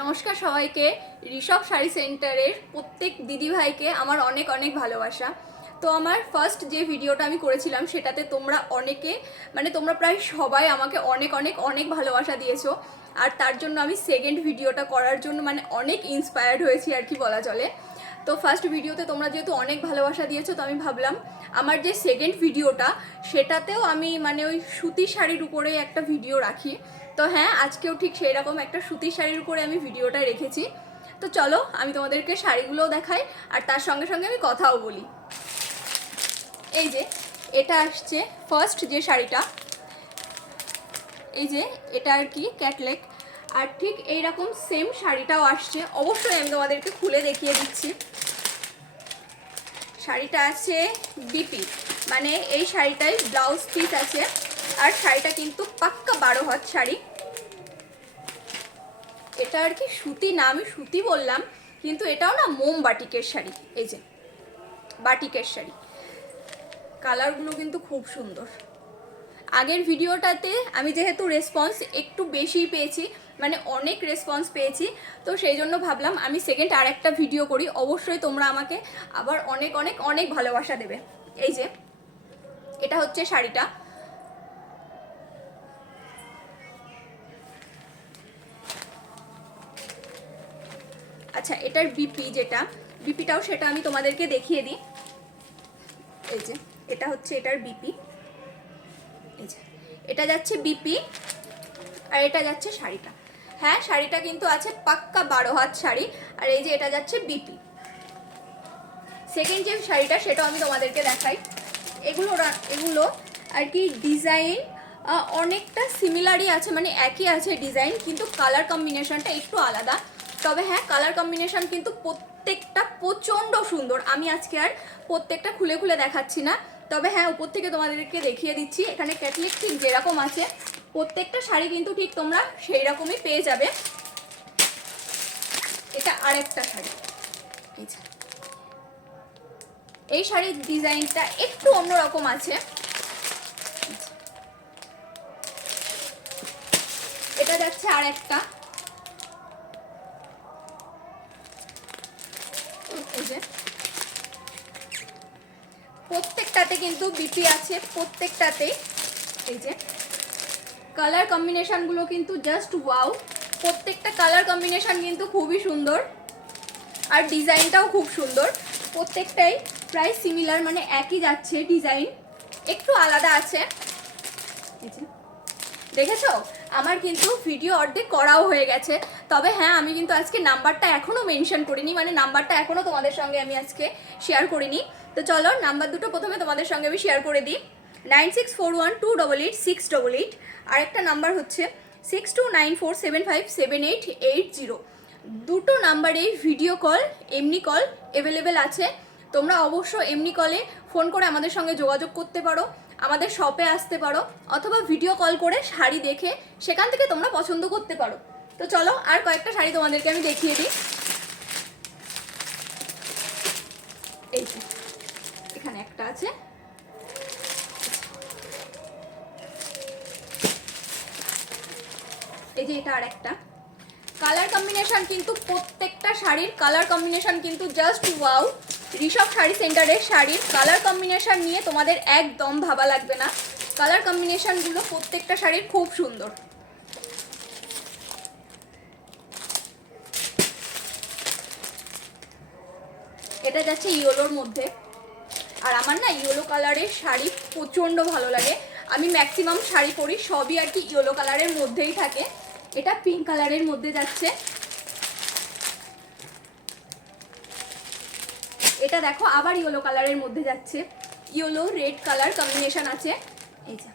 নমস্কার সবাইকে। ঋষভ শাড়ি সেন্টারের প্রত্যেক দিদিভাইকে আমার অনেক অনেক ভালোবাসা। তো আমার ফার্স্ট যে ভিডিওটা আমি করেছিলাম সেটাতে তোমরা অনেকে তোমরা প্রায় সবাই আমাকে অনেক অনেক অনেক ভালোবাসা দিয়েছো। আর তার জন্য আমি সেকেন্ড ভিডিওটা করার জন্য অনেক ইন্সপায়ার্ড হয়েছি আর কি বলা চলে। তো ফার্স্ট ভিডিওতে তোমরা যেহেতু অনেক ভালোবাসা দিয়েছো, তো আমি ভাবলাম আমার যে সেকেন্ড ভিডিওটা সেটাতেও আমি ওই সুতি শাড়ির উপরে একটা ভিডিও রাখি। তো হ্যাঁ, আজকেও ঠিক সেই রকম একটা সুতির শাড়ির উপরে আমি ভিডিওটা রেখেছি। তো চলো আমি তোমাদেরকে শাড়িগুলোও দেখাই আর তার সঙ্গে সঙ্গে আমি কথাও বলি। এই যে এটা আসছে ফার্স্ট যে শাড়িটা, এই যে এটা আর কি ক্যাটলেক। আর ঠিক এইরকম সেম শাড়িটাও আসছে, অবশ্যই আমি তোমাদেরকে খুলে দেখিয়ে দিচ্ছি। শাড়িটা আছে বিপি, এই শাড়িটাই ব্লাউজ পিস আছে। আর শাড়িটা কিন্তু পাক্কা 12 হাত শাড়ি। এটা আর কি সুতি না, আমি সুতি বললাম, কিন্তু এটাও না মোম বাটিকের শাড়ি। এই যে বাটিকের শাড়ি, কালারগুলো কিন্তু খুব সুন্দর। আগের ভিডিওটাতে আমি যেহেতু রেসপন্স একটু বেশি পেয়েছি, অনেক রেসপন্স পেয়েছি, তো সেই জন্য ভাবলাম আমি সেকেন্ড আর একটা ভিডিও করি। অবশ্যই তোমরা আমাকে আবার অনেক অনেক অনেক ভালোবাসা দেবে। এই যে এটা হচ্ছে শাড়িটা। আচ্ছা, এটার বিপি যেটা, বিপিটাও সেটা আমি তোমাদেরকে দেখিয়ে দিই। এই যে এটা হচ্ছে এটার বিপি। এই যে এটা যাচ্ছে বিপি আর এটা যাচ্ছে শাড়িটা। হ্যাঁ, শাড়িটা কিন্তু আছে পাক্কা 12 হাত শাড়ি। আর এই যে এটা যাচ্ছে বিপি। সেকেন্ড যে শাড়িটা সেটাও আমি তোমাদেরকে দেখাই। এগুলো আর কি ডিজাইন অনেকটা সিমিলারই আছে, একই আছে ডিজাইন, কিন্তু কালার কম্বিনেশনটা একটু আলাদা। তবে হ্যাঁ, কালার কম্বিনেশন কিন্তু প্রত্যেকটা প্রচণ্ড সুন্দর। আমি আজকে আর প্রত্যেকটা খুলে খুলে দেখাচ্ছি না, তবে হ্যাঁ উপর থেকে তোমাদেরকে দেখিয়ে দিচ্ছি। এখানে ক্যাটলেক ঠিক যেরকম আছে প্রত্যেকটা শাড়ি কিন্তু ঠিক তোমরা সেই রকমই পেয়ে যাবে। এটা আরেকটা শাড়ি। এই শাড়ির ডিজাইনটা একটু অন্যরকম আছে। এটা যাচ্ছে আরেকটা। এই যে প্রত্যেকটাতে কিন্তু বিপি আছে, প্রত্যেকটাতেই। এই যে কালার কম্বিনেশনগুলো কিন্তু জাস্ট ওয়াও। প্রত্যেকটা কালার কম্বিনেশন কিন্তু খুবই সুন্দর আর ডিজাইনটাও খুব সুন্দর। প্রত্যেকটাই প্রায় সিমিলার, একই যাচ্ছে, ডিজাইন একটু আলাদা আছে। দেখেছো, আমার কিন্তু ভিডিও অর্ধেক করাও হয়ে গেছে। তবে হ্যাঁ, আমি কিন্তু আজকে নাম্বারটা এখনও মেনশন করিনি, নাম্বারটা এখনও তোমাদের সঙ্গে আমি আজকে শেয়ার করিনি। তো চলো নাম্বার দুটো প্রথমে তোমাদের সঙ্গে আমি শেয়ার করে দিই। 9641288688। আরেকটা নাম্বার হচ্ছে 6294757880। দুটো নাম্বারেই ভিডিও কল, এমনি কল অ্যাভেলেবেল আছে। তোমরা অবশ্য এমনি কলে ফোন করে আমাদের সঙ্গে যোগাযোগ করতে পারো, আমাদের শপে আসতে পারো, অথবা ভিডিও কল করে শাড়ি দেখে সেখান থেকে তোমরা পছন্দ করতে পারো। তো চলো আর কয়েকটা শাড়ি তোমাদেরকে আমি দেখিয়ে দিই। এই যে এখানে একটা আছে। এই যে এটা আর একটা। কালার কম্বিনেশন কিন্তু প্রত্যেকটা শাড়ির কালার কম্বিনেশন কিন্তু জাস্ট ওয়াও। ঋষভ শাড়ি সেন্টারের শাড়ির কালার কম্বিনেশন নিয়ে তোমাদের একদম ভাবা লাগবে না। কালার কম্বিনেশনগুলো প্রত্যেকটা শাড়ির খুব সুন্দর। এটা যাচ্ছে ইয়েলোর মধ্যে। আর আমার না ইয়েলো কালারের শাড়ি প্রচণ্ড ভালো লাগে। আমি ম্যাক্সিমাম শাড়ি পরি সবই আর কি ইয়েলো কালারের মধ্যেই থাকে। এটা পিঙ্ক কালারের মধ্যে যাচ্ছে। এটা দেখো আবার ইয়েলো কালারের মধ্যে যাচ্ছে, ইয়েলো রেড কালার কম্বিনেশন আছে। এই যে